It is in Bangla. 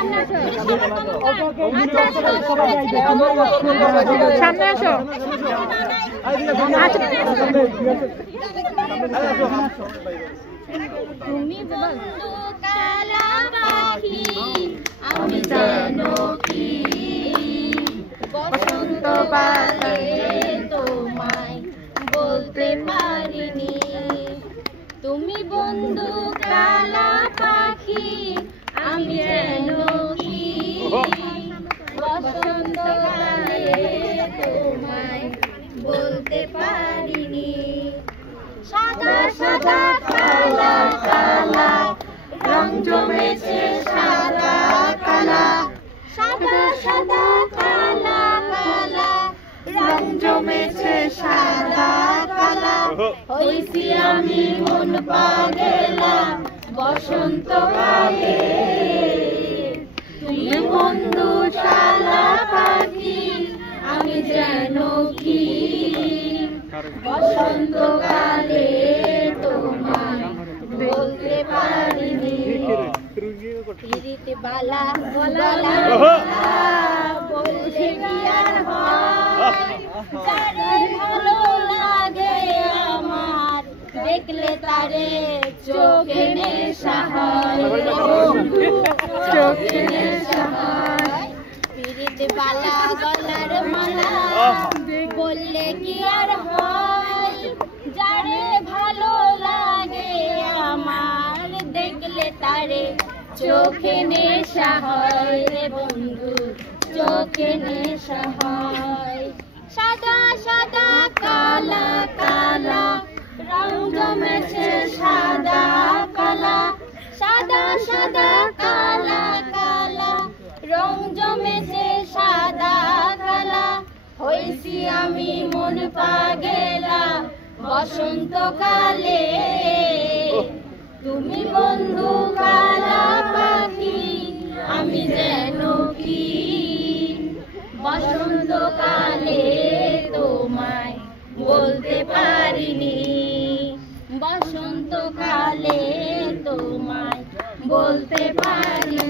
সামনে আসো। তুমি বন্ধু কালা পাখি আমি যেন কি বসন্ত কালে তোমায় বলতে পারিনি। তুমি বন্ধু কালা পাখি আমি যেন কি বসন্ত কালে তোমায় বলতে পারিনি। সাদা সাদা কালা কালা রং জমেছে সাদা কালা, সাদা সাদা কালা কালা রং জমেছে সাদা কালা। হইছি আমি মন পাগেলা বসন্তকালে। তুমি বন্ধু কালা পাখি আমি যেন কি বসন্তকালে তোমায় বলতে পারিনি। পিরিতে বালা বালা বলতে কি আর হয়, যারে ভালো লাগে আমার দেখলে তারে চোখে নেশা হয়, চোখে নেশা হয়। পিরিতে বালা গলার মালা বললে কি আর হয়, যারে ভালো লাগে আমার দেখলে তারে চোখে নেশা হয় রে বন্ধু, চোখে নেশা হয়। সাদা সাদা কালা কালা রং জমেছে সাদা কালা, সাদা সাদা কালা কালা রং জমেছে সাদা কালা। হইছি আমি মন পাগেলা বসন্তকালে। তুমি বন্ধু কালা পাখি আমি যেন কি বসন্তকালে তোমায় বলতে পারিনি। বসন্তকালে তোমায় বলতে পারিনি।